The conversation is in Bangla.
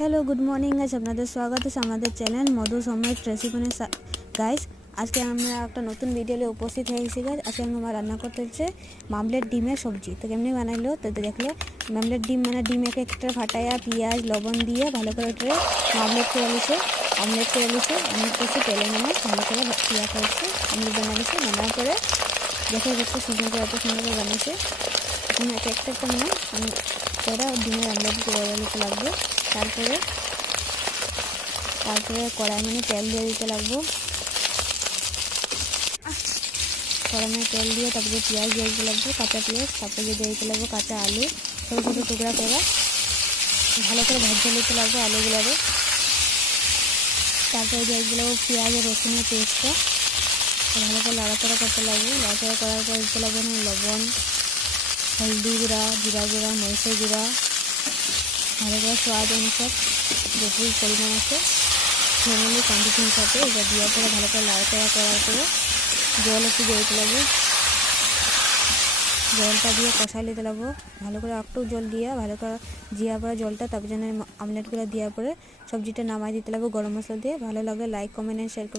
হ্যালো গুড মর্নিং গাইস, আপনাদের স্বাগত আছে আমাদের চ্যানেল মধু সম্রাট রেসিপি গাইস। আজকে আমরা একটা নতুন ভিডিও নিয়ে উপস্থিত হয়ে গেছি গাইস। আজকে আমরা রান্না করতে হচ্ছে মামলেট ডিমের সবজি। তো কেমনি বানাইলো তো দেখলো। মামলেট ডিম মানে ডিম এক একটা ফাটাইয়া পেঁয়াজ লবণ দিয়ে ভালো করে ওটা মামলেট করে লিছে, অমলেট করে লিছে। অমলেট করছে তেলে মানে ভালো করে ইয়া করছে, অমলেট বানাইছে। বানার পরে দেখে দেখতে সুন্দর করে এত সুন্দর করে বানিয়েছে। এখন এক একটা মানে করে ডিমের অমলেট করে নিতে লাগবে। তারপরে কড়াই মানে তেল দিয়ে দিতে লাগবো। কড়াই মানে তেল দিয়ে তারপরে পেঁয়াজ দিয়ে দিতে লাগবো, কাঁচা পেঁয়াজ। তারপরে দিয়ে দিতে লাগবো কাঁচা আলু, ছোটো ছোটো টুকরা করে ভালো করে ভেজে নিতে লাগবো আলুগুলোকে। তারপরে দিয়ে দিতে লাগবো পেঁয়াজ আর রসুনের পেস্টটা, ভালো করে লাড়াচাড়া করতে লাগবো। লাড়াচাড়া করার পর দিতে লাগবো লবণ, হলদি গুঁড়া, জিরা গুঁড়া, মরিচের গুঁড়া, ভালো করে স্বাদ অনুসার যেটুকু পরিমাণ আছে ফ্যামিলি কোয়ান্টিটি হিসাবে এটা দেওয়ার পরে ভালো করে লাড়াচাড়া করার পরে জল একটু দিয়ে দিতে লাগবো। জলটা দিয়ে কষাই নিতে লাগবো ভালো করে। একটু জল দিয়ে ভালো করে দেওয়ার পরে জলটা তারপর যেন আমলেটগুলো দেওয়ার পরে সবজিটা নামাই দিতে লাগবো গরম মশলা দিয়ে। ভালো লাগলে লাইক কমেন্ট এন্ড শেয়ার করবেন।